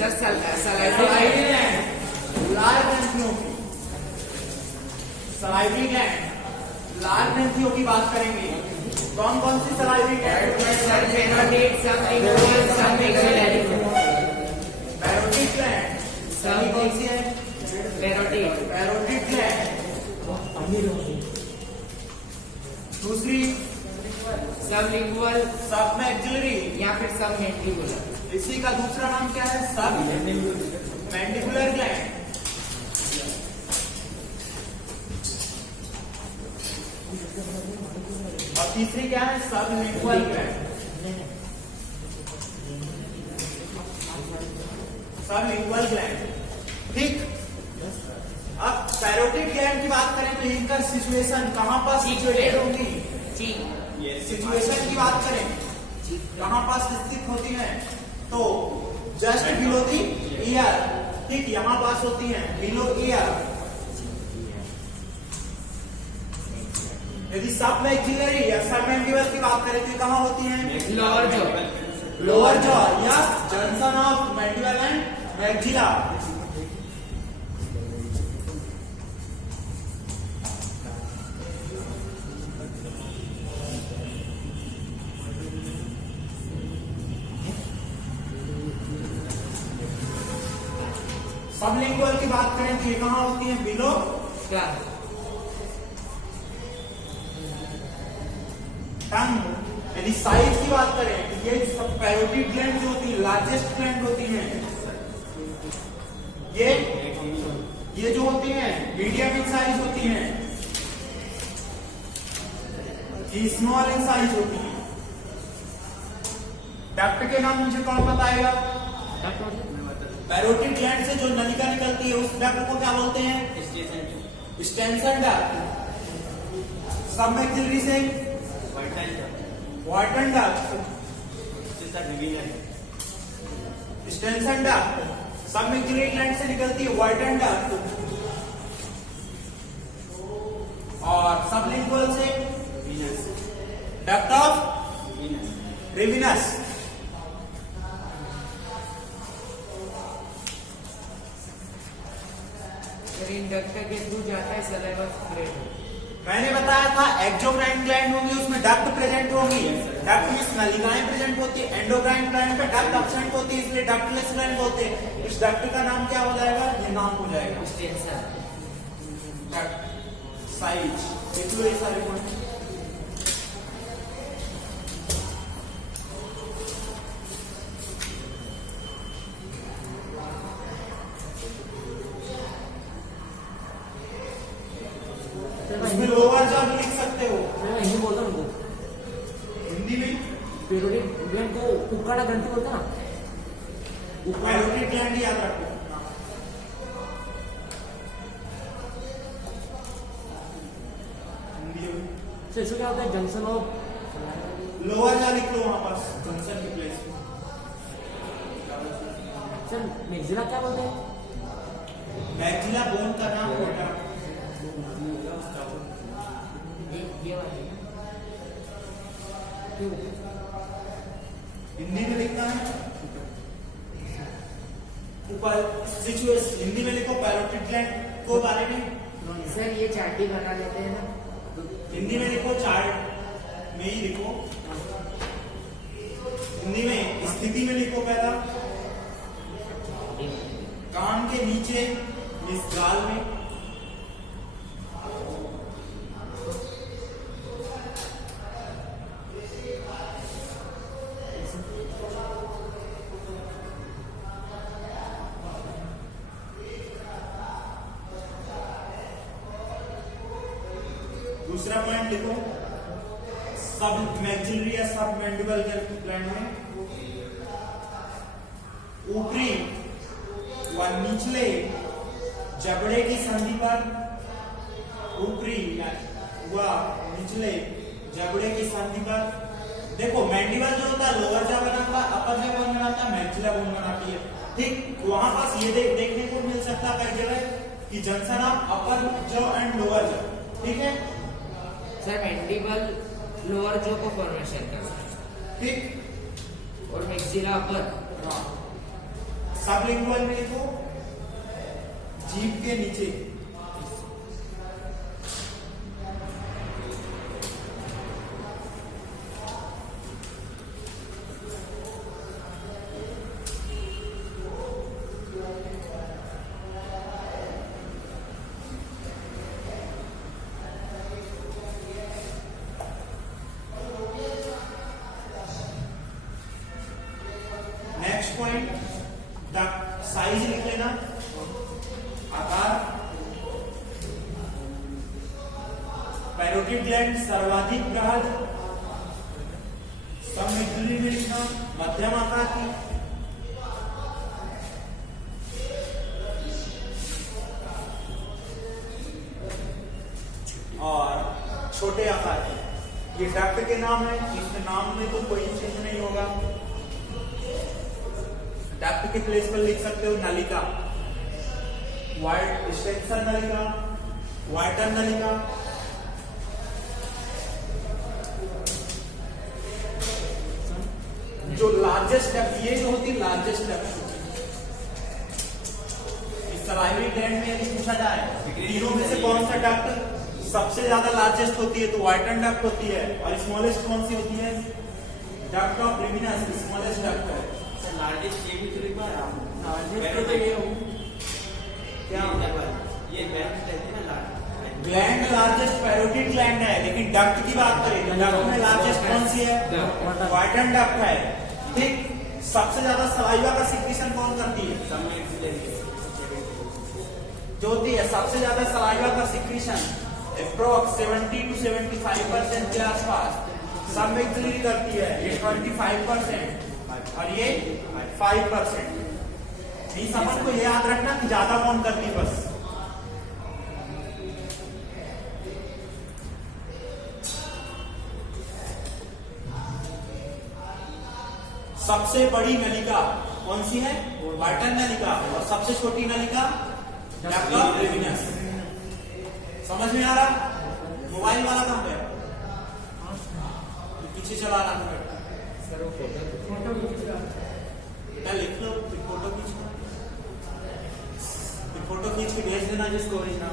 Sir salivary gland लाल ग्रंथियों की, salivary gland लाल ग्रंथियों की बात करेंगे। कौन कौन सी सलाइवरी ग्लैंड? सर पैरोटिड, सब लिंगुअल, सब मैक्सिलरी। पैरोटिड ग्लैंड सब कौन सी है? पैरोटिड। Parotid gland. दूसरी सब लिंगुअल सब मैक्सिलरी या फिर सब मैंडिबुलर। इसी का दूसरा नाम क्या है? सब मैंडिबुलर ग्लैंड। और तीसरी क्या है? सब लिंगुअल ग्लैंड। सब लिंगुअल ग्लैंड, ठीक। अब पैरोटिड ग्लैंड की बात करें तो इनका सिचुएशन कहां पर सिचुएटेड होगी? जी सिचुएशन की बात करें कहां पर स्थित होती है? तो जस्ट बिलो दी ईयर, ठीक, यहां पास होती है बिलो ईयर। यदि सब मैक्सिलरी या सब मैंडिबल की बात करें तो कहां होती है? Lower jaw. लोअर जॉ या junction of mandible and maxilla. Sublingual की बात करें तो ये कहां होती है? बिलो क्या? टंग। यदि साइज की बात करें तो ये सब पैरोटिड ग्लैंड जो होती है लार्जेस्ट ग्लैंड होती है। ये जो होती है मीडियम इन साइज होती है, ये स्मॉल इन साइज होती है। डक्ट के नाम मुझे कौन बताएगा? पैरोटिड ग्लैंड से जो नलिका निकलती है उस डक्ट को क्या बोलते हैं? Stensen duct. सब मैक्सिलरी से व्हार्टन डक्ट, स्टेंसन डक्ट। सब मैक्सिलरी ग्लैंड से निकलती है व्हार्टन डक्ट, और सबलिंगुअल से duct of Rivinus. In duct के थ्रू जाता है सलाइवा स्प्रेड। मैंने बताया था एक्सोक्राइन ग्लैंड होंगी, उसमें डक्ट प्रेजेंट होंगी। डक्ट में नलिकाएं प्रेजेंट होती है। एंडोक्राइन ग्लैंड पे डक्ट एब्सेंट होती है, इसलिए डक्टलेस ग्लैंड होते हैं। इस डक्ट का नाम क्या हो जाएगा? ये नाम हो जाएगा स्टेंसन। Duct size. देख लो ये सारे पॉइंट। इसमें लोअर जॉ भी लिख सकते हो मैं हिंदी बोलता हूँ हिंदी में। पैरोटिड ग्लैंड को उकाड़ा ग्रंथि बोलता ना। पैरोटिड ग्लैंड याद रखो। हिंदी में सर इसको क्या होता है? जंक्शन ऑफ लोअर जॉ लिख लो वहां पास जंक्शन की प्लेस में। सर मैक्सिला क्या बोलते हैं? मैक्सिला बोन का नाम होता है। ये वाली हिंदी में लिखना है ऊपर सिचुएशन। हिंदी में लिखो पैरोटिड ग्लैंड को बारे में। सर ये चार्टी बना लेते हैं ना। हिंदी में लिखो, चार्ट में ही लिखो। हिंदी में स्थिति में लिखो। पहला कान के नीचे इस गाल में, दूसरा पॉइंट लिखो सब मैक्सिलरी या सब मैंडिबल ग्लैंड में ऊपरी व निचले जबड़े की संधि पर, ऊपरी व निचले जबड़े की संधि पर। देखो मैंडिबल जो होता है लोअर जॉ बनाता है, अपर जॉ कौन बनाता है? मैक्सिला बोन बनाती है, ठीक। वहां पास ये देखने को मिल सकता है कई जगह कि junction of upper jaw and lower jaw, ठीक है। सर मैंडिबल लोअर जॉ को फॉर्मेशन करता है, ठीक। और मैक्सिला अपर। सबलिंगुअल में लिखो जीभ के नीचे। नेक्स्ट पॉइंट साइज लिख लेना, आकार। पैरोटिड ग्लैंड सर्वाधिक बृहद, सबमिडुलरी में लिखना मध्यम आकार की, और छोटे आकार की। ये डक्ट के नाम है, इसमें नाम में तो कोई चेंज नहीं होगा। डक्ट के प्लेस पर लिख सकते हो नलिका, वाइट स्टेंसर नलिका, वाइटर नलिका। जो लार्जेस्ट डक्ट, ये जो होती है लार्जेस्ट डक्ट, इस सलाइवरी ग्लैंड में यदि पूछा जाए तीनों में से कौन सा डक्ट सबसे ज्यादा लार्जेस्ट होती है, तो वाइटन डक्ट होती है। और स्मॉलेस्ट कौन सी होती है? डक्ट ऑफ रेमिनस स्मॉलेस्ट डक्ट है। लार्जेस्ट ये भी तो लिखा है लार्जेस्ट तो ये हो क्या ये ग्लैंड कहते हैं ना, ग्लैंड लार्जेस्ट पैरोटिड ग्लैंड है, लेकिन डक्ट की बात करें तो डक्ट में लार्जेस्ट कौन सी है? वाइटन डक्ट है। ठीक, सबसे ज्यादा सलाइवा का सिक्रीशन कौन करती है? जो होती है सबसे ज्यादा सलाइवा का सिक्रीशन अप्रोक्स 70 to 75% के आसपास सब मिक्सली करती है। ये 25% और ये 5%। इस समझ को याद रखना कि ज्यादा कौन करती है बस। सबसे बड़ी नलिका कौन सी है? वाइटन नलिका। और सबसे छोटी नलिका डक्ट ऑफ रेमिनस। समझ में आ रहा? मोबाइल वाला कहां पे? पीछे चला रहा था सर, वो फोटो क्या लिख लो, फोटो खींच लो, फोटो खींच के भेज देना जिसको भेजना।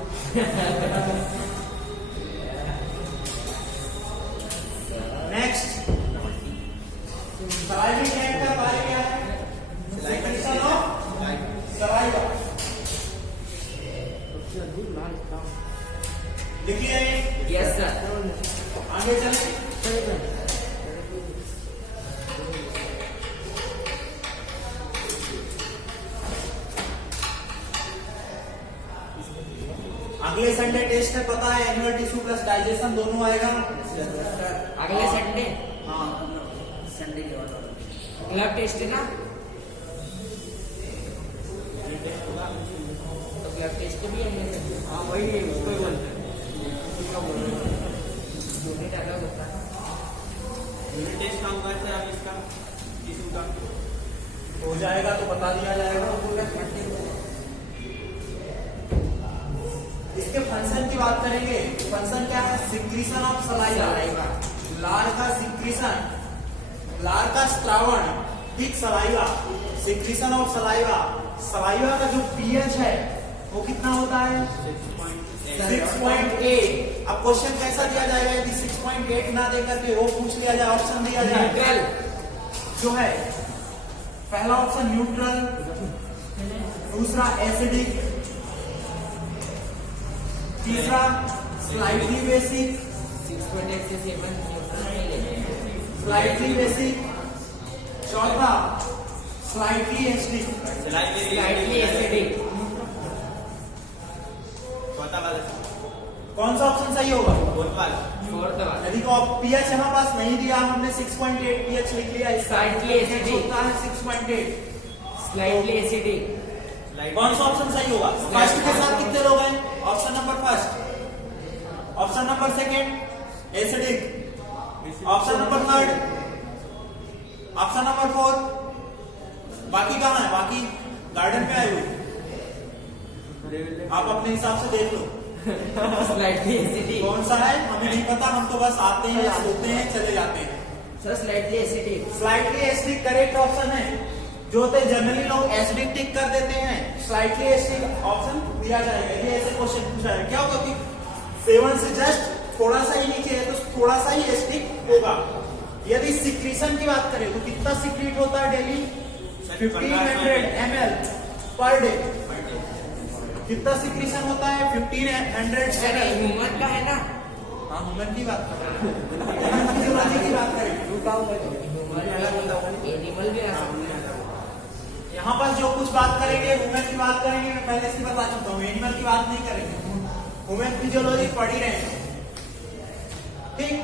नेक्स्ट, सलाइवा ग्लैंड का कार्य क्या है? Secretion of saliva. लिखिए। Yes sir. आगे चले। अगले संडे टेस्ट है, पता है? एनुअल टिश्यू प्लस डाइजेशन दोनों आएगा। अगले संडे? हाँ, संडे ब्लड टेस्ट है ना, तो ब्लड टेस्ट भी है। हाँ वही है, उसको ही बोलते हैं। यूनिट अलग होता है। यूनिट टेस्ट काम का है अब इसका टिश्यू का हो जाएगा तो बता दिया जाएगा। इसके फंक्शन की बात करेंगे। फंक्शन क्या है? Secretion of saliva. लार का सिक्रीशन, लार का स्त्रावण, thick saliva, secretion of saliva. Saliva का जो पीएच है वो कितना होता है? 6.8। अब क्वेश्चन कैसा दिया जाएगा? यदि 6.8 ना देकर के वो पूछ लिया जाए, ऑप्शन दिया जाए जो है, पहला ऑप्शन न्यूट्रल, दूसरा एसिडिक, तीसरा स्लाइटली बेसिक, 6.8 से 7 स्लाइटली बेसिक, चौथा स्लाइटली एसिडिक। Slightly acidic. कौन सा ऑप्शन सही होगा? फोर्थ वाला। यदि को पीएच हमारे पास नहीं दिया, हमने 6.8 पीएच लिख लिया। Slightly acidic होता है 6.8। Slightly acidic. कौन सा ऑप्शन सही होगा? फर्स्ट के साथ कितने लोग हैं? Option number first, option number second acidic, option number third, option number fourth. बाकी कहाँ है? बाकी गार्डन में आए हुए, आप अपने हिसाब से देख लो स्लाइटली एसिडिक। कौन सा है हमें नहीं पता, हम तो बस आते हैं, सोते हैं, चले जाते हैं। Sir slightly acidic. Slightly acidic correct option है। जो होते हैं जनरली लोग एसिडिक टिक कर देते हैं, स्लाइटली एसिडिक ऑप्शन दिया जाएगा। ये ऐसे क्वेश्चन पूछा है, क्या होगा कि 7 से जस्ट थोड़ा सा ही नीचे है तो थोड़ा सा ही एसिडिक होगा। यदि सिक्रीशन की बात करें तो कितना सिक्रीट होता है डेली? 1500 ml per day. कितना सिक्रीशन होता है? 1500 सर ml। ह्यूमन का है ना? हाँ, ह्यूमन की बात कर रहे हैं, ह्यूमन फिजियोलॉजी की बात करें। एनिमल भी आ सकता है। यहाँ पर जो कुछ बात करेंगे ह्यूमन की बात करेंगे, मैं पहले से बता चुका हूँ, एनिमल की बात नहीं करेंगे। ह्यूमन फिजियोलॉजी पढ़ ही रहे हैं, ठीक।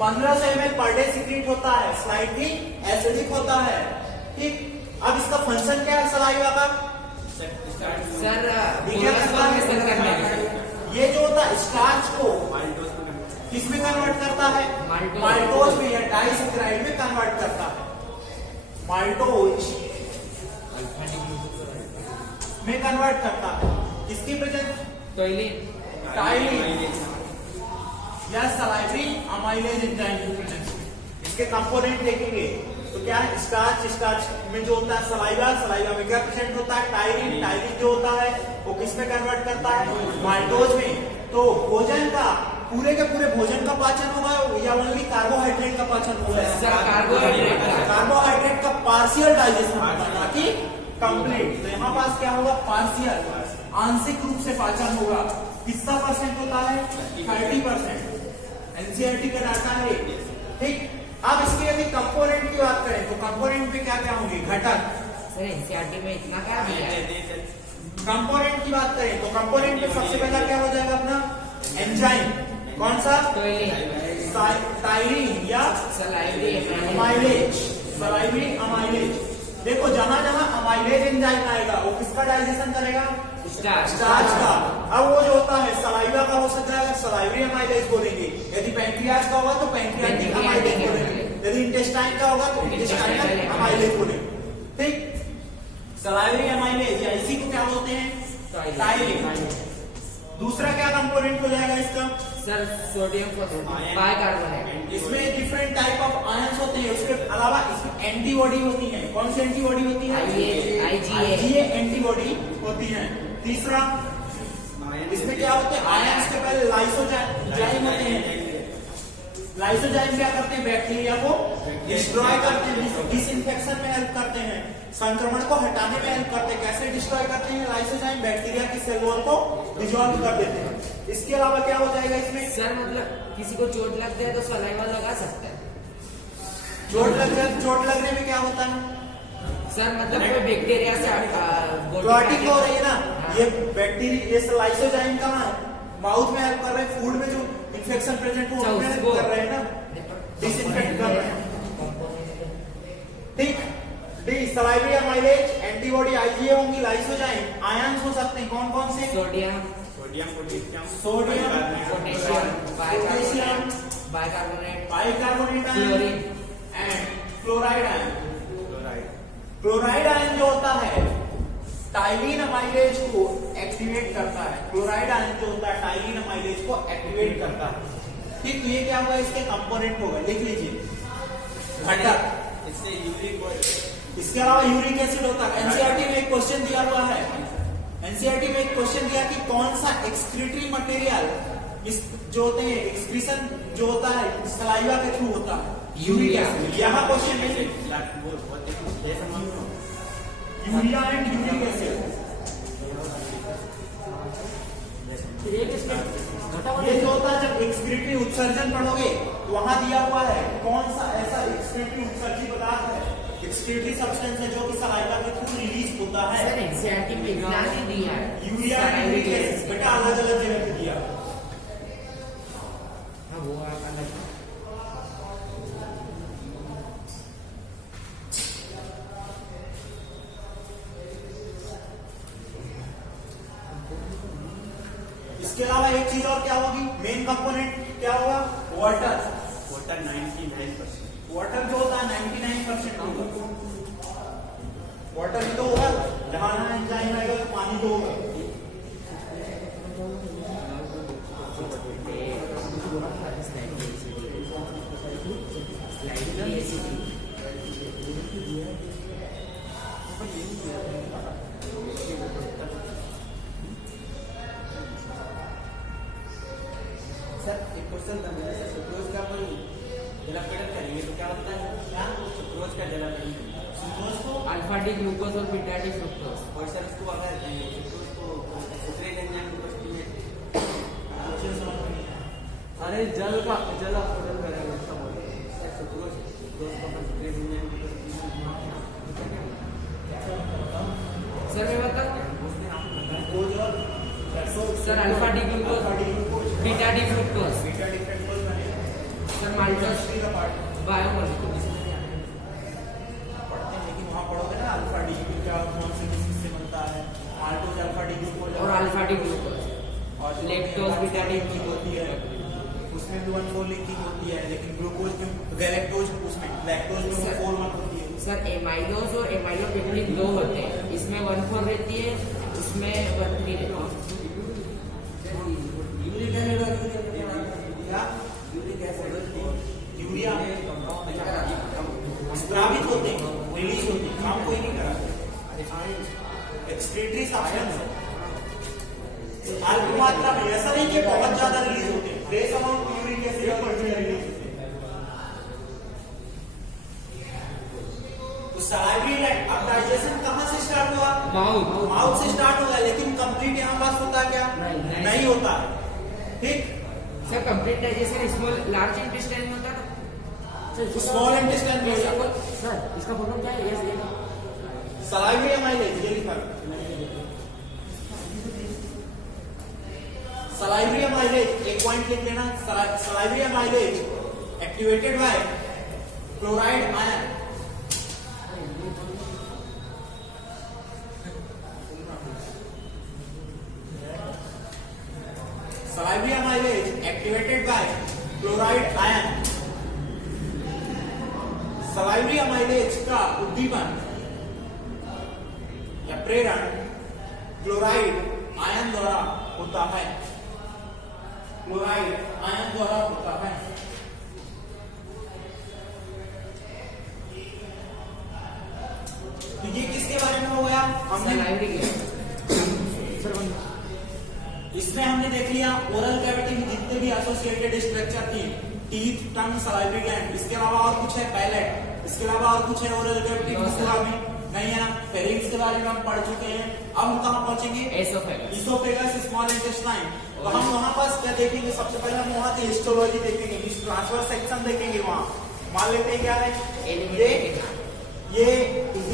1500 ml पर डे सीक्रेट होता है, स्लाइटली एसिडिक होता है, ठीक। अब इसका फंक्शन क्या है सलाइवा का? सर क्या करता है? ये जो होता है स्टार्च को किसमें कन्वर्ट करता है? माल्टोज में या डाइसैकेराइड में कन्वर्ट करता है। माल्टोज में कन्वर्ट करता है, किसकी प्रेजेंस? टाइलिन या सलाइवरी अमाइलेज एंजाइम की प्रेजेंस। इसके कंपोनेंट देखेंगे तो क्या है? स्टार्च में जो होता है सलाइवा में क्या प्रेजेंट होता है? टाइलिन जो होता है वो किसमें कन्वर्ट करता है? माल्टोज में। तो भोजन का पूरे के पूरे भोजन का पाचन होगा या ओनली कार्बोहाइड्रेट का पाचन होगा? कार्बोहाइड्रेट का पार्शियल डाइजेशन होगा, ना कि कंप्लीट। तो यहाँ पास क्या होगा? पार्शियल, आंशिक रूप से पाचन होगा। कितना परसेंट होता है? 30%। एनसीईआरटी का डाटा है, ठीक। अब इसके यदि कंपोनेंट की बात करें तो कंपोनेंट में क्या क्या होंगे? घटक। सर एनसीईआरटी में इतना क्या दिया है? कंपोनेंट की बात करें तो कंपोनेंट में सबसे पहला क्या हो जाएगा अपना? एंजाइम। कौन सा? टाइलिन या सलाइवरी अमाइलेज। देखो जहां जहां अमाइलेज एंजाइम आएगा वो किसका डाइजेशन करेगा? स्टार्च का। अब वो जो होता है सलाइवा का हो सकता है सलाइवरी अमाइलेज बोलेंगे, यदि पैंक्रियाज का होगा तो पैंक्रियाटिक अमाइलेज बोलेंगे, यदि इंटेस्टाइन का होगा तो इंटेस्टाइनल अमाइलेज बोलेंगे, ठीक। सलाइवरी अमाइलेज या इसी को क्या बोलते हैं? टाइलिन। दूसरा क्या कंपोनेंट हो जाएगा इसका? Sir sodium bicarbonate. इसमें डिफरेंट टाइप ऑफ आयंस होते हैं, उसके अलावा इसमें एंटीबॉडी होती है। कौन सी एंटीबॉडी होती है? आईजीए एंटीबॉडी होती है। तीसरा इसमें क्या होते हैं? आयंस के पहले लाइसोजाइम होते हैं। लाइसोजाइम क्या करते हैं? बैक्टीरिया को डिस्ट्रॉय करते हैं, डिसइंफेक्शन में हेल्प करते हैं, संक्रमण को हटाने में हेल्प करते हैं। कैसे डिस्ट्रॉय करते हैं? लाइसोजाइम बैक्टीरिया की सेल वॉल को डिसॉल्व कर देते हैं। इसके अलावा क्या हो जाएगा इसमें? सर मतलब किसी को चोट लग जाए तो सलाइवा लगा सकता है? चोट लगने में क्या होता है? सर मतलब कोई बैक्टीरिया से क्लॉटिंग हो रही है ना, ये बैक्टीरिया, ये लाइसोजाइम कहाँ है? माउथ में हेल्प कर रहे हैं, फूड में जो इन्फेक्शन प्रेजेंट हो उसमें हेल्प कर रहे हैं ना, डिसइंफेक्ट कर रहे हैं, ठीक। D salivary amylase, antibody IgA होंगी, लाइसोजाइम। आयंस हो सकते हैं कौन कौन से? Sodium, potassium, bicarbonate chlorine and chloride ion. Chloride ion जो होता है टाइलिन अमाइलेज को एक्टिवेट करता है। क्लोराइड आयन जो होता है टाइलिन अमाइलेज को एक्टिवेट करता है, ठीक। ये क्या होगा? इसके कंपोनेंट होगा, लिख लीजिए, घटक। इसके अलावा यूरिक एसिड होता है। एनसीईआरटी में एक क्वेश्चन दिया हुआ है, एनसीईआरटी में एक क्वेश्चन दिया कि कौन सा एक्सक्रीटरी मटेरियल इस जो होते हैं एक्सक्रीशन जो होता है सलाइवा के थ्रू होता है? Uric acid. यहाँ क्वेश्चन है यूरिया एंड यूरिक एसिड। ये जो होता है जब एक्सक्रीटरी उत्सर्जन पढ़ोगे तो वहां दिया हुआ है कौन सा ऐसा एक्सक्रीटरी उत्सर्जी पदार्थ है, एक्सक्रीटरी सब्सटेंस है जो कि सलाइवा के थ्रू रिलीज होता है। सर एनसीईआरटी में इतना नहीं दिया है। यूरिया एंड यूरिक एसिड बेटा अलग अलग जगह पे दिया। वो अलग इसके अलावा एक चीज और क्या होगी? मेन कंपोनेंट क्या होगा? वाटर। 99%। वाटर जो होता है 99% होगा। वाटर ही तो होगा, जहां जहां एंजाइम आएगा तो पानी तो होगा। क्वेश्चन था मेरे से सुक्रोज का अपन जलापेटन करेंगे तो क्या होता है? क्या सुक्रोज का जलापेटन सुक्रोज को अल्फा डी ग्लूकोज और बीटा डी फ्रुक्टोज। और सर उसको अगर सुक्रोज को सुक्रेज एंजाइम की उपस्थिति में अच्छे से समझ में नहीं आया। अरे जल अपघटन करेंगे उसका बोलते हैं सर सुक्रोज को अपन सुक्रेज एंजाइम की उपस्थिति में सर मैं बता उसमें आप ग्लूकोज और lactose sir alpha D glucose beta D fructose beta D fructose बनेगा। सर माल्टोज केमिस्ट्री का पार्ट बायोमोलिक्यूल्स पढ़ते हैं, लेकिन वहाँ पढ़ोगे ना अल्फा डी क्या कौन से किस से बनता है, माल्टोज अल्फा डी ग्लूकोज और अल्फा डी ग्लूकोज और लैक्टोज बीटा डी लिंकिंग होती है, उसमें भी 1,4 लिंकिंग होती है, लेकिन ग्लूकोज में गैलेक्टोज उसमें लैक्टोज में 4,1 होती है। सर एमाइलोज और एमाइलोपेक्टिन दो होते हैं, इसमें 1,4 रहती है, इसमें 1,3 रहती है। क्या यूरिक एसिड यूरिया स्रावित होते हैं, रिलीज होते हैं, काम कोई नहीं करा, एक्सक्रीटरी सब्सटेंस है। अल्प मात्रा में, ऐसा नहीं कि बहुत ज्यादा रिलीज होते हैं, trace amount uric acid release होते हैं। तो सलाइवरी ग्लैंड, अब डाइजेशन कहाँ से स्टार्ट हुआ? माउथ से स्टार्ट होगा, लेकिन कंप्लीट यहाँ पास होता है क्या? नहीं होता है। ठीक, sir complete digestion small large intestine में होता है। स्मॉल इंटेस्टाइन में सर इसका फॉर्म क्या है? यस सलाइवरी अमाइलेज, ये लिखा है सलाइवरी अमाइलेज, एक पॉइंट लिख लेना। Salivary amylase activated by chloride ion. Salivary amylase activated by chloride ion. Salivary amylase का उद्दीपन या प्रेरण क्लोराइड आयन द्वारा होता है। क्लोराइड आयन द्वारा होता है। तो ये किसके बारे में हो गया? हमने इसमें हमने देख लिया ओरल कैविटी में जितने भी एसोसिएटेड स्ट्रक्चर थी, टीथ, टंग, सलाइवरी ग्लैंड। इसके अलावा और कुछ है? पैलेट। इसके अलावा और कुछ है ओरल कैविटी में? नहीं है ना। फेरिंग्स के बारे में हम पढ़ चुके हैं। अब हम कहाँ पहुंचेंगे? Oesophagus, small intestine. तो हम वहां पास क्या देखेंगे? सबसे पहले हम वहां की हिस्टोलॉजी देखेंगे, ट्रांसफर सेक्शन देखेंगे। वहां मान लेते हैं क्या है, ये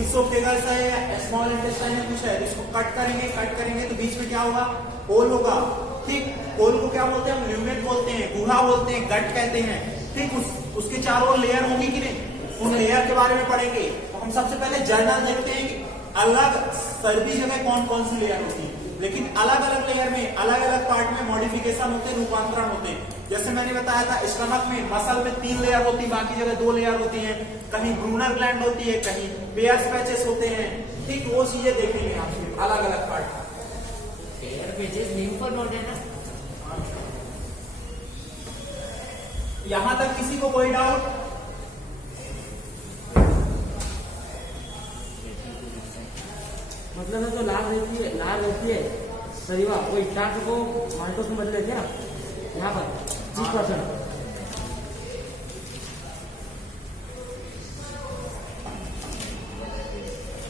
इसोफेगस है या स्मॉल इंटेस्टाइन में कुछ है, इसको कट करेंगे तो बीच में क्या होगा? होल होगा। ठीक, होल को क्या बोलते हैं? हम ल्यूमेट बोलते हैं, गुहा बोलते हैं, गट कहते हैं। ठीक, उसके चारों ओर लेयर होगी कि नहीं? उन लेयर के बारे में पढ़ेंगे। तो हम सबसे पहले जर्नल देखते हैं कि अलग सर्दी जगह कौन कौन सी लेयर होती है, लेकिन अलग अलग लेयर में अलग अलग पार्ट में मॉडिफिकेशन होते हैं, रूपांतरण होते हैं। जैसे मैंने बताया था स्टमक में, मसल में 3 लेयर होती है, बाकी जगह 2 लेयर होती है। कहीं ब्रूनर ग्लैंड होती है, कहीं बेयर्स पैचेस होते हैं। ठीक, वो चीजें देखेंगे हम अलग अलग पार्ट। यहां तक किसी को कोई डाउट? मतलब है तो लाल रहती है शरीवा वो स्टार्ट को माल्टोस में बदल लेते हैं ना यहाँ पर 30%।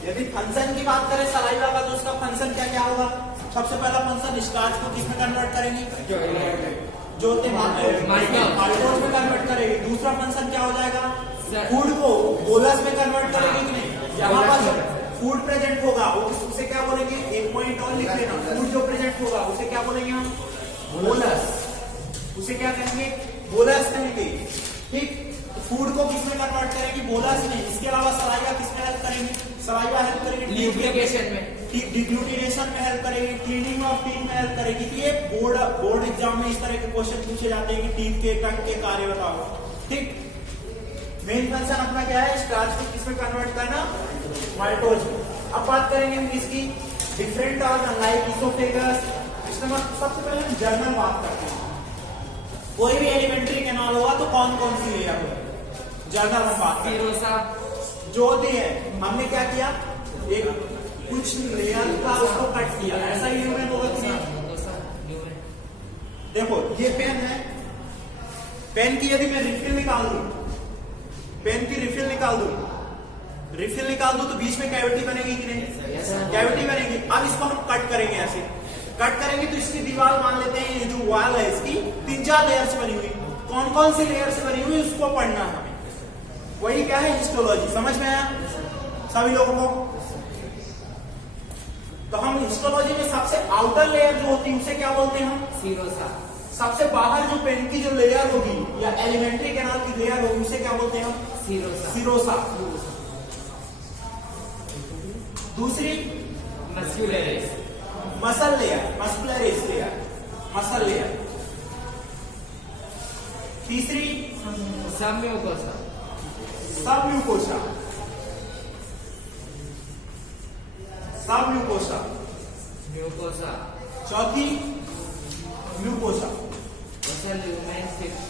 यदि फंक्शन की बात करें सलाइवा का, तो उसका फंक्शन क्या क्या होगा? सबसे पहला फंक्शन स्टार्च को किसमें कन्वर्ट करेंगी? जो माल्टोज में कन्वर्ट करेगी। दूसरा फंक्शन क्या हो जाएगा? फूड को बोलस में कन्वर्ट करेगी कि नहीं? यहाँ पर फूड प्रेजेंट होगा, उसे क्या बोलेंगे? एक पॉइंट और लिख लेना। फूड जो प्रेजेंट होगा उसे क्या बोलेंगे हम? बोलस। उसे क्या कहेंगे? बोलस कहेंगे। ठीक, फूड को किसमें कन्वर्ट करेगी? बोलस में। इसके अलावा सलाइवा किसमें हेल्प करेगी? सलाइवा हेल्प करेगी ल्यूब्रिकेशन में, डिग्लूटिनेशन में हेल्प करेगी, क्लीनिंग ऑफ टीथ में हेल्प करेगी। तो ये बोर्ड एग्जाम में इस तरह के क्वेश्चन पूछे जाते हैं कि टीथ के, टंग के कार्य बताओ। ठीक, मेन फंक्शन अपना क्या है? स्टार्च को किसमें कन्वर्ट करना? माल्टोज में। अब बात करेंगे हम इसकी डिफरेंट ऑर्गन लाइक इसोफेगस। सबसे पहले हम जर्नल बात करते हैं। कोई भी एलिमेंट्री कैनाल होगा तो कौन कौन सी लेयर होगी? जर्नल में बात करें जो होती है। हमने क्या किया? एक कुछ लेयर का उसको कट किया, ऐसा ही ह्यूमन होगा कि नहीं? देखो ये पेन है, पेन की यदि मैं रिफिल निकाल दूं, पेन की रिफिल निकाल दूं तो बीच में कैविटी बनेगी कि नहीं? Yes, sir. कैविटी बनेगी। अब इसको हम कट करेंगे, ऐसे कट करेंगे तो इसकी दीवार मान लेते हैं, ये जो वॉल है इसकी 3-4 लेयर से बनी हुई। कौन कौन सी लेयर से बनी हुई उसको पढ़ना है हमें। वही क्या है, हिस्टोलॉजी। समझ में आया सभी लोगों को? तो हम हिस्टोलॉजी में सबसे आउटर लेयर जो होती है उसे क्या बोलते हैं हम? सीरोसा। सबसे बाहर जो पेन की जो लेयर होगी या एलिमेंट्री कैनाल की लेयर होगी उसे क्या बोलते हैं हम? सीरोसा। सिरोसा। दूसरी muscularis. Muscle layer, muscularis layer, muscle layer. तीसरी सबम्यूकोसा। Submucosa, submucosa. म्यूकोसा। चौथी mucosa, muscle lumen fifth.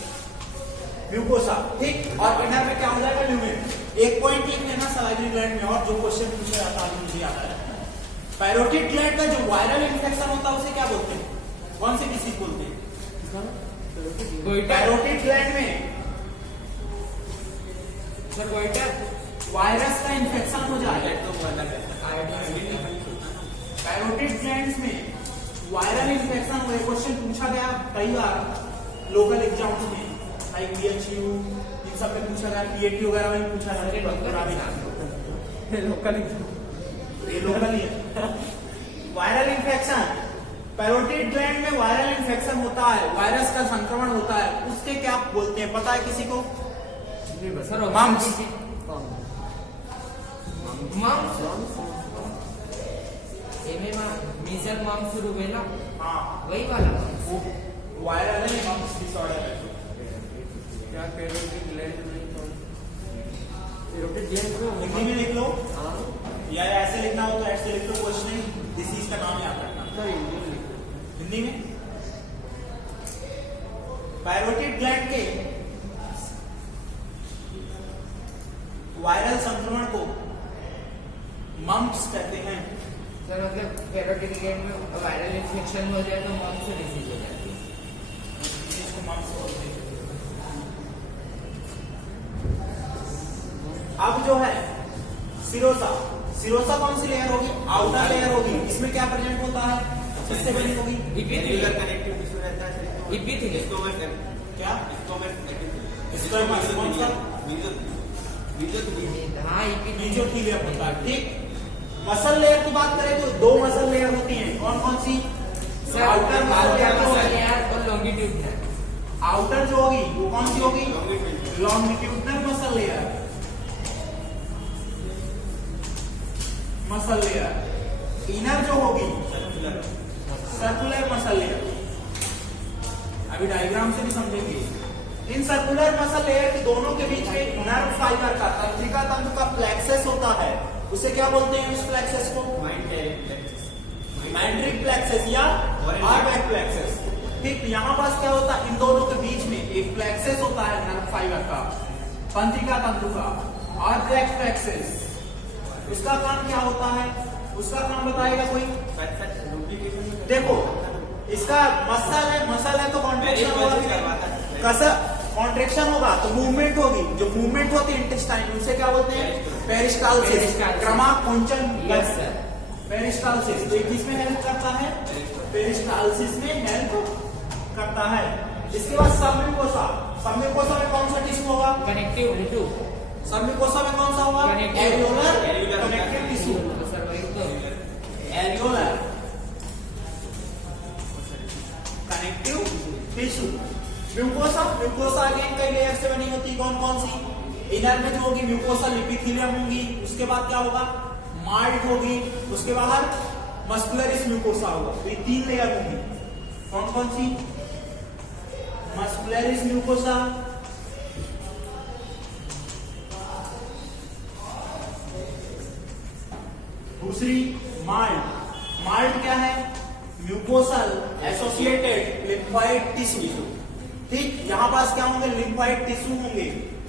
Mucosa. ठीक, और इनर में क्या हो जाएगा? ल्यूमेन। एक पॉइंट लिख लेना सलाइवरी ग्लैंड में, और जो क्वेश्चन पूछा जाता है मुझे याद आया। पैरोटिड ग्लैंड का जो वायरल इंफेक्शन होता है उसे क्या बोलते हैं? कौन सी डिसीज बोलते हैं? पैरोटिड ग्लैंड में सर गोइटर। वायरस का इंफेक्शन हो जाए, पैरोटिड ग्लैंड्स में वायरल इंफेक्शन हुए, क्वेश्चन पूछा गया कई बार लोकल एग्जाम्स में, लाइक BHU इन सब में पूछा गया, PAT वगैरह में पूछा गया। लोकल ये लोकल ही है। वायरल इन्फेक्शन, पैरोटिड ग्लैंड में वायरल इन्फेक्शन होता है, वायरस का संक्रमण होता है, उसके क्या बोलते हैं पता है किसी को? Sir mumps. Mumps. Measles mumps rubella. हाँ, वही वाला। वो वायरल है, मम्स डिसऑर्डर है। क्या पैरोटिड ग्लैंड में? पैरोटिड ग्लैंड में हिंदी में लिख लो, हाँ या ऐसे लिखना हो तो ऐसे लिख लो, क्वेश्चन डिसीज का नाम याद रखना। सर हिंदी में पैरोटिड ग्लैंड के वायरल संक्रमण को मम्प्स कहते हैं। सर मतलब पैरोटिड ग्लैंड में वायरल इन्फेक्शन हो जाए तो मम्स डिसीज हो जाती है। इसको मम्प्स बोलते हैं। अब जो है सिरोसा, सिरोसा कौन सी लेयर होगी? आउटर लेयर होगी। इसमें क्या प्रेजेंट होता है? किससे बनी होगी? इपिथेलियल। कनेक्टिव टिश्यू रहता है। इपिथेलियल। क्या? स्टोमस। कौन सा? हाँ इपिथेलियल। मेसोथेलियम होता है। ठीक, मसल लेयर की बात करें तो 2 मसल लेयर होती हैं। कौन कौन सी? आउटर मसल लेयर और लॉन्गिट्यूडनल। आउटर जो होगी वो कौन सी होगी? Longitudinal muscle layer, muscle layer. Inner जो होगी सर्कुलर मसल लेयर। अभी डायग्राम से भी समझेंगे। इन सर्कुलर मसल लेयर के दोनों के बीच में नर्व फाइबर का, तंत्रिका तंतु का प्लेक्सस होता है, उसे क्या बोलते हैं? उस प्लेक्सस को मैंड्रिक प्लेक्सस या आर्बैक प्लेक्सस। ठीक, यहाँ पास क्या होता है? इन दोनों के बीच में एक प्लेक्सस होता है नर्व फाइबर का, तंत्रिका तंतु का, आर्बैक प्लेक्सस। उसका काम क्या होता है? उसका काम बताएगा कोई? देखो, इसका मसल है तो कॉन्ट्रेक्शन होगा, कसर कॉन्ट्रेक्शन होगा तो मूवमेंट होगी, जो मूवमेंट होती है इंटेस्टाइन उसे क्या बोलते हैं? पेरिस्टाल्सिस। क्रमाकुंचन। Yes sir. पेरिस्टाल्सिस। तो किसमें हेल्प करता है? पेरिस्टाल्सिस में हेल्प करता है। इसके बाद सबम्यूकोसा। सबम्यूकोसा में कौन सा टिश्यू होगा? Connective tissue. सबम्यूकोसा में कौन सा होगा? Areolar connective tissue. सर वही तो। Areolar connective tissue. Mucosa, mucosa again कई लेयर से बनी होती है। कौन कौन सी? इनर में जो होगी म्यूकोसा लिपिथिलियम होगी, उसके बाद क्या होगा? मार्ड होगी, उसके बाहर मस्कुलरिस म्यूकोसा होगा। तो ये 3 लेयर होगी। कौन कौन सी? मस्कुलरिस म्यूकोसा, दूसरी मार्ड। मार्ड क्या है? Mucosal associated lymphoid tissue. ठीक, यहाँ पास क्या होंगे? लिम्फोइड टिश्यू होंगे।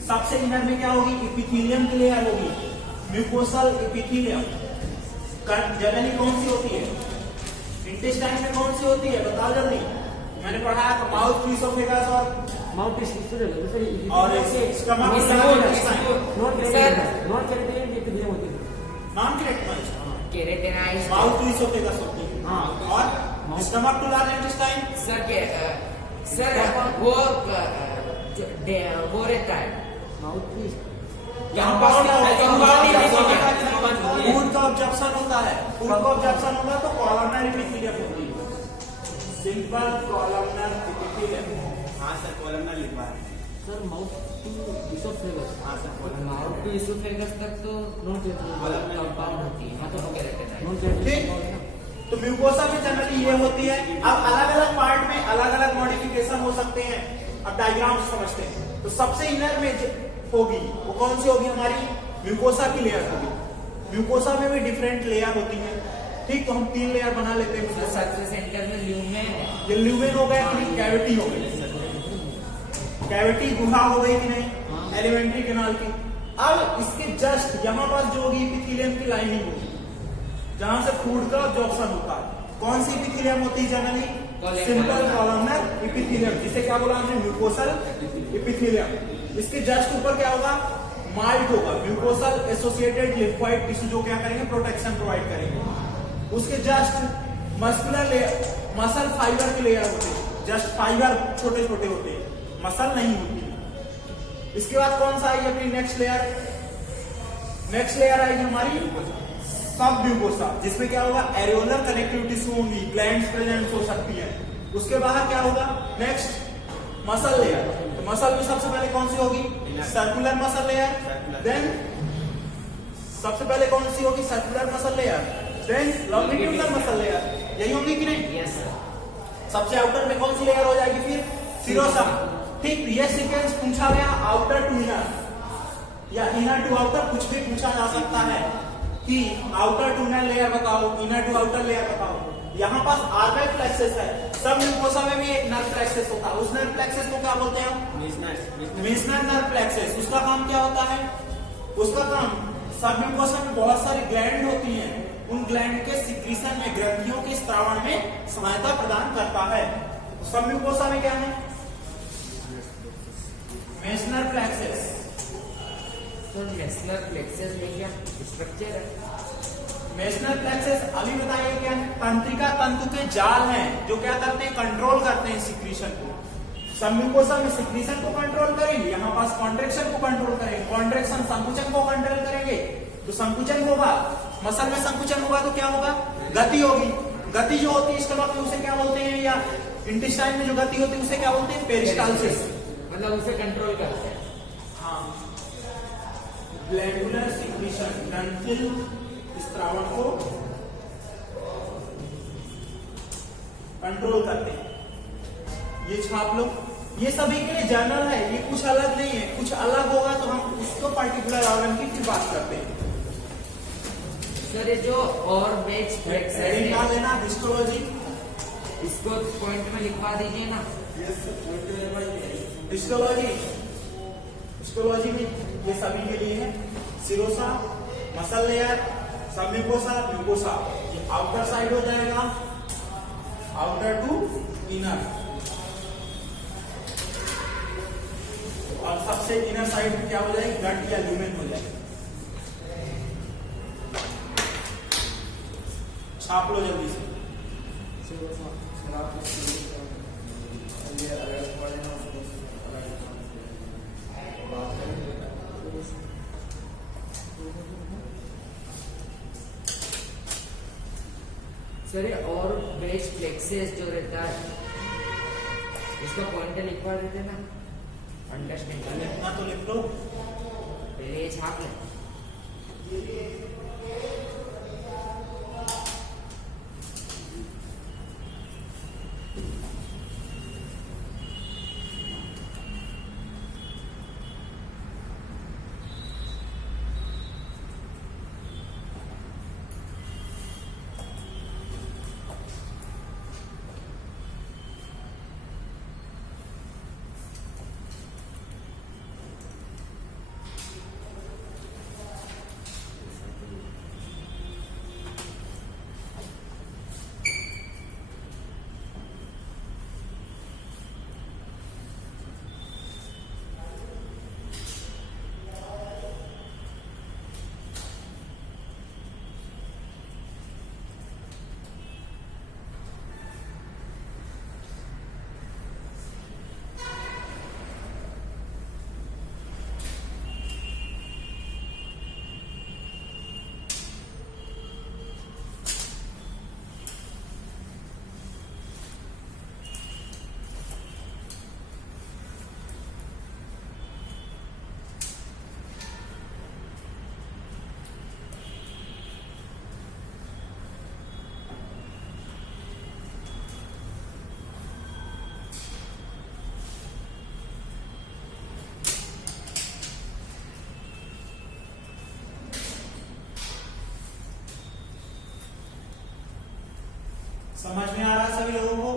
सबसे इनर में क्या होगी? इपिथेलियम की लेयर होगी, म्यूकोसल इपिथेलियम। जनरली कौन सी होती है? इंटेस्टाइन में कौन सी होती है? बताओ जल्दी। मैंने पढ़ाया था माउथ इसोफेगस और माउथ पीस स्टूडेंट जैसे और stomach Miss to Moore, intestine not Sir. Keratin की क्रिया होती है non correct keratinized mouth to oesophagus होती है हाँ। और stomach to large intestine sir के सर वो वो रहता है माउथ पीस यहाँ पर क्या होता है Compound फूड का ऑब्जर्प्शन होता है फूड का ऑब्जर्प्शन होगा तो कॉलमनर एपिथेलियम होती है सिंपल कॉलमनर एपिथेलियम हाँ सर कॉलमनर लिखवा है सर माउथ टू इसोफेगस हाँ सर माउथ टू इसोफेगस तक तो नॉट कैरेटिन कंपाउंड होती है हाँ तो केरेटिनाइज्ड नॉन ठीक कैरेटिन तो म्यूकोसा में जनरली ये होती है अब अलग अलग पार्ट में अलग अलग मॉडिफिकेशन हो सकते हैं अब डायग्राम समझते हैं तो सबसे इनर में होगी वो कौन सी होगी हमारी म्यूकोसा की लेयर होगी म्यूकोसा में भी डिफरेंट लेयर होती है ठीक तो हम 3 लेयर बना लेते हैं सर सबसे सेंटर में ल्यूमेन है ये ल्यूमेन हो गया कि कैविटी हो गई कैविटी गुहा हो गई कि नहीं एलिमेंट्री कैनाल की अब इसके जस्ट यहाँ पर जो होगी एपिथेलियम की लाइनिंग होगी जहां से फूड का ऑब्जॉर्प्शन होता है कौन सी एपिथेलियम होती है जनरली सिंपल कॉलमनर एपिथेलियम जिसे क्या बोला हमने म्यूकोसल एपिथेलियम इसके जस्ट ऊपर क्या होगा माइट होगा म्यूकोसल एसोसिएटेड लिम्फोइड टिश्यू जो क्या करेंगे प्रोटेक्शन प्रोवाइड करेंगे उसके just muscular layer muscle fibre के लेयर होते हैं जस्ट फाइबर छोटे छोटे होते हैं मसल नहीं होती इसके बाद कौन सा आएगी अपनी नेक्स्ट लेयर आएगी हमारी सब म्यूकोसा जिसमें क्या होगा एरियोलर कनेक्टिव टिश्यू होंगी ग्लैंड्स प्रेजेंट हो सकती है उसके बाहर क्या होगा नेक्स्ट मसल लेयर तो मसल में सबसे पहले कौन सी होगी सर्कुलर मसल लेयर देन सबसे पहले कौन सी होगी circular muscle layer then longitudinal muscle layer यही होगी कि नहीं यस सर सबसे आउटर में कौन सी लेयर हो जाएगी फिर सिरोसा ठीक ये सीक्वेंस पूछा गया आउटर टू इनर या इनर टू आउटर कुछ भी पूछा जा सकता है कि आउटर टू इनर लेयर बताओ इनर टू आउटर लेयर बताओ यहाँ पास आर्नर प्लेक्सस है सब म्यूकोसा में भी एक नर्व प्लेक्सस होता है उस नर्व प्लेक्सस को क्या बोलते हैं हम मेसनर नर्व प्लेक्सस उसका काम क्या होता है उसका काम सब म्यूकोसा में बहुत सारी ग्लैंड होती हैं उन ग्लैंड के सिक्रीशन में ग्रंथियों के स्त्रावण में सहायता प्रदान करता है सब म्यूकोसा में क्या है मेसनर प्लेक्सस तो मेसनर प्लेक्सस में क्या स्ट्रक्चर है मेसनर प्लेक्सस अभी बताइए क्या है तंत्रिका तंतु के जाल हैं जो क्या करते हैं कंट्रोल करते हैं सिक्रीशन को सब म्यूकोसा में सिक्रीशन को कंट्रोल करेंगे यहाँ पास कॉन्ट्रेक्शन को कंट्रोल करेंगे कॉन्ट्रेक्शन संकुचन को कंट्रोल करेंगे तो संकुचन होगा मसल में संकुचन होगा तो क्या होगा गति होगी गति जो होती है स्टमक में उसे क्या बोलते हैं या इंटेस्टाइन में जो गति होती है उसे क्या बोलते हैं पेरिस्टाल्सिस मतलब उसे कंट्रोल करते हैं हाँ ग्लैंडुलर सिक्रीशन ग्रंथिल स्त्रावण को कंट्रोल करते हैं ये छाप लो ये सभी के लिए जनरल है ये कुछ अलग नहीं है कुछ अलग होगा तो हम उसको पर्टिकुलर ऑर्गन की फिर बात करते हैं सर ये जो और बेच फ्लेक्सस हेडिंग है डाल देना हिस्टोलॉजी इसको पॉइंट में लिखवा दीजिए ना हिस्टोलॉजी हिस्टोलॉजी में ये सभी के लिए है सिरोसा मसल लेयर सब म्यूकोसा म्यूकोसा ये आउटर साइड हो जाएगा आउटर टू इनर और सबसे इनर साइड में क्या हो जाएगी गट या ल्यूमेन हो जाएगी छाप लो जल्दी से सर ये और बेच फ्लेक्सस जो रहता है इसका पॉइंट लिखवा देते ना अंडरस्टैंड लिखना तो लिख लो पहले ये छाप ले समझ में आ रहा है सभी लोगों को?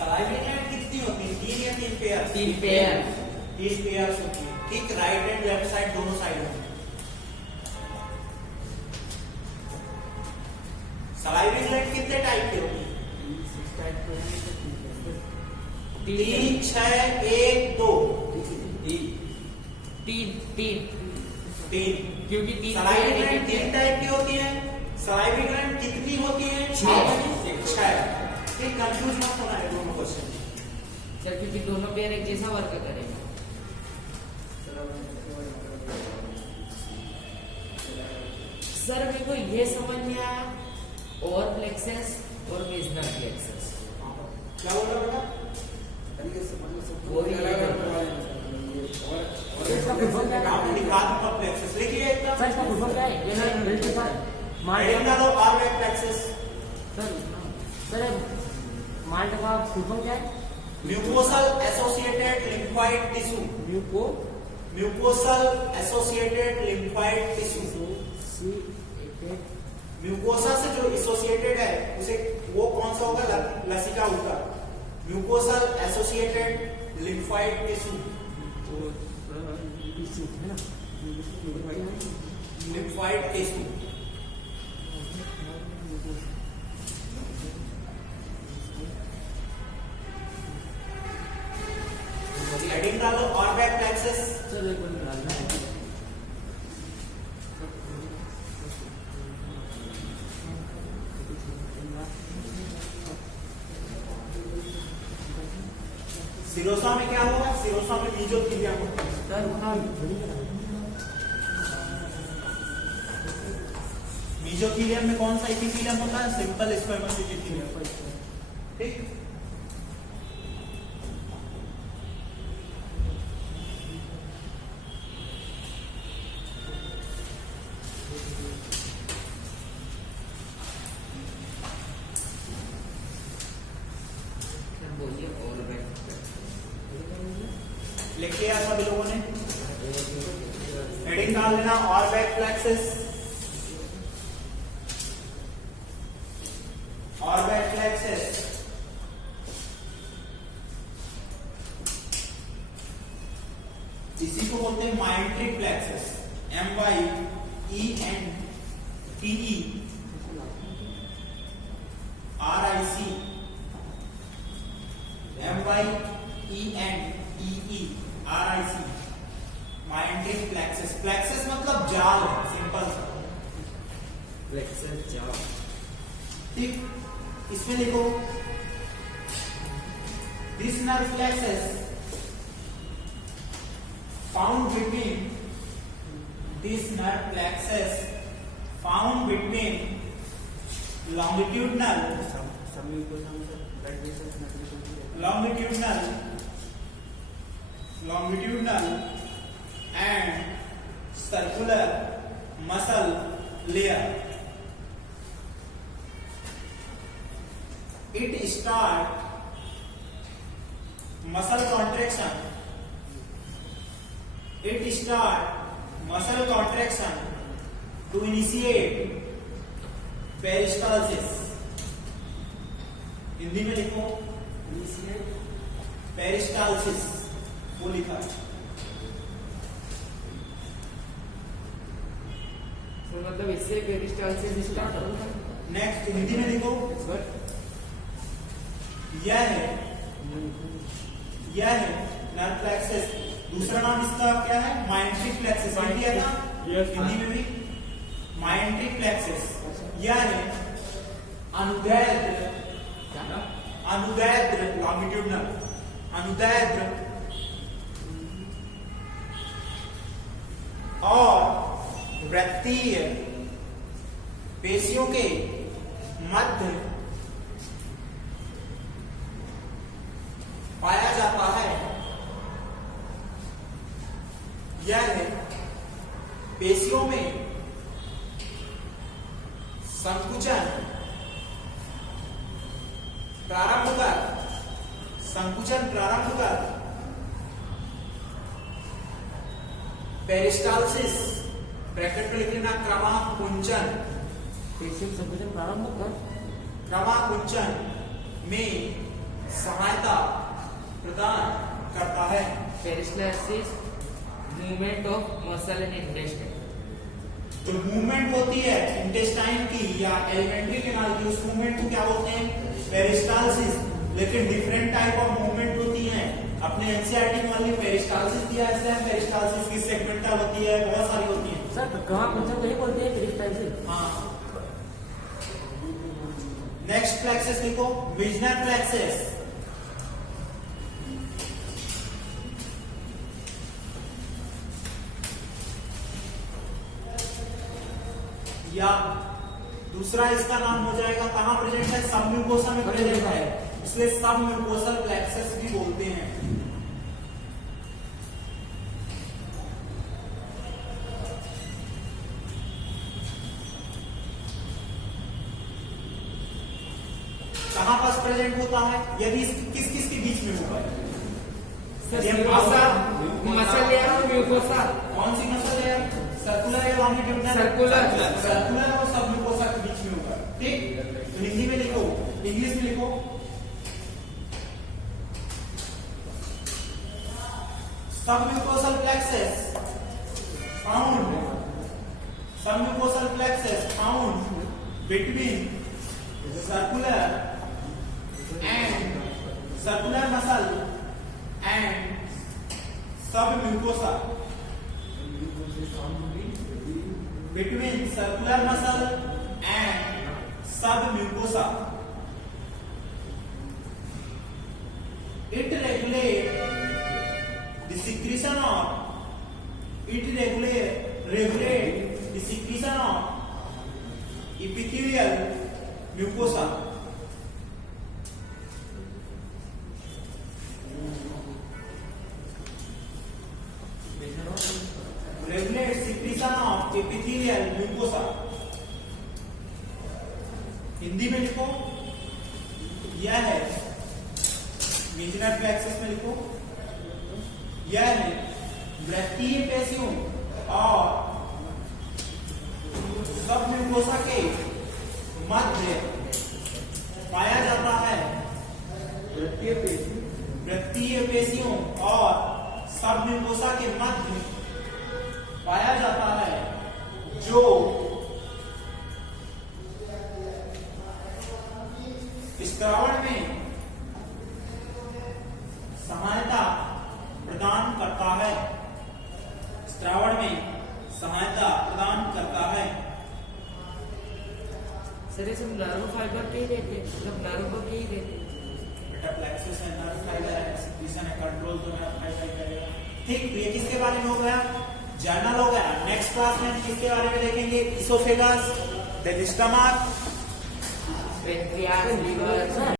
सलाइवी ग्लैंड कितनी होती है? 3 या 3 पेयर? 3 पेयर। 3 पेयर होती है। ठीक, राइट एंड लेफ्ट साइड दोनों साइड में। सलाइवी ग्लैंड कितने टाइप के होती है? 3, 6, 1, 2। 3 क्योंकि 3 सलाइवी ग्लैंड 3 टाइप की होती है। सलाइवी ग्लैंड कितनी होती है? 6। ठीक, कंफ्यूज मत होना है दोनों क्वेश्चन। सर क्योंकि दोनों पेयर एक जैसा वर्क करेंगे। सर मेरे को ये समझ में आया, और प्लेक्सस और मेजनर प्लेक्सस। क्या बोल रहा बेटा? आपने लिखा था प्लेक्सस, लिखिए एकदम। सर इसका फुल फॉर्म क्या है? ये ना बिल्कुल सर हेडिंग डालो ऑर्बिट प्लेक्सस। सर माल्ट का फुल फॉर्म क्या है? Mucosal associated lymphoid tissue. Mucosal associated lymphoid tissue. Mucosa से जो एसोसिएटेड है उसे वो कौन सा होगा? लसिका होगा। Mucosal associated lymphoid tissue. Lymphoid tissue. Heading डालो ऑर्बिट प्लेक्सस। चलो एक बार डालना है। सिरोसा में क्या होगा? सिरोसा में मीजोथीलियम होता है। मीजोथीलियम में कौन सा एपिथेलियम होता है? Simple squamous epithelium. ठीक, बोलिए और लिख लिया सभी लोगों ने? हेडिंग डाल देना ऑर्बिट प्लेक्सस। Orbit plexus. इसी को बोलते हैं myenteric plexus. MYENTRIC myenteric plexus. Plexus मतलब जाल है, सिंपल सा। प्लेक्सस जाल। ठीक, इसमें लिखो this nerve plexus found between longitudinal and circular muscle layer. It start muscle contraction to initiate peristalsis. Hindi में लिखो पेरिस्टाल्सिस, वो लिखा है। तो मतलब इससे पेरिस्टाल्सिस स्टार्ट होगा। नेक्स्ट हिंदी में लिखो यह है नर्व प्लेक्सस। दूसरा नाम इसका क्या है? Myenteric plexus. दिया था हिंदी में भी माइंट्रिक प्लेक्सस। यह है अनुदैर्ध्य लॉन्गिट्यूडनल अनुदैर्ध्य और वृत्तीय पेशियों के मध्य पेशियों में संकुचन प्रारंभ कर पेरिस्टालसिस ब्रैकेट में लिख लेना क्रमाकुंचन पेशियों संकुचन प्रारंभ कर क्रमाकुंचन में सहायता प्रदान करता है। Peristalsis movement of muscle and intestine. जो मूवमेंट होती है इंटेस्टाइन की या एलिमेंट्री कैनाल की, उस मूवमेंट को क्या बोलते हैं? पेरिस्टालसिस। लेकिन डिफरेंट टाइप ऑफ मूवमेंट होती हैं। अपने एनसीईआरटी में वाली पेरिस्टालसिस दिया है, इसलिए पेरिस्टालसिस की सेगमेंटल होती है, बहुत सारी होती है। सर क्रमाकुंचन नहीं बोलते हैं पेरिस्टालसिस। हाँ। नेक्स्ट प्लेक्सस लिखो, विजनर प्लेक्सस। या दूसरा इसका नाम हो जाएगा, कहां प्रेजेंट है? सबम्यूकोसा में प्रेजेंट है, इसलिए सबम्यूकोसल प्लेक्सस भी बोलते हैं। कहां पास प्रेजेंट होता है? यदि किस किस के बीच में होगा? मसल या म्यूकोसा। कौन सी मसल है? सर्कुलर या लॉन्गिट्यूडिनल? सर्कुलर और सबम्यूकोसा के बीच में होगा। ठीक, तो हिंदी में लिखो, इंग्लिश में लिखो। Submucosal plexus found between circular muscle and submucosa. Between circular muscle and submucosa. It regulate the secretion of epithelial mucosa. Regulate secretion of epithelial mucosa. Hindi में लिखो, यह है विजनर प्लेक्सस में लिखो, यह है वृत्तीय पेशियों और सबम्यूकोसा के मध्य पाया जाता है। वृत्तीय पेशियों और सबम्यूकोसा के मध्य पाया जाता है, जो स्त्रावण में सहायता प्रदान करता है। स्त्रावण में सहायता प्रदान करता है। सर ये सब नर्व फाइबर के ही रहते हैं, सब नर्व के ही रहते हैं। बेटा प्लेक्सस है, नर्व फाइबर है, सिक्रीशन है, कंट्रोल तो मेरा फाइबर करेगा। ठीक, ये किसके बारे में हो गया? जर्नल हो गया। नेक्स्ट क्लास में किसके बारे में देखेंगे? Oesophagus, then stomach, pancreas, liver.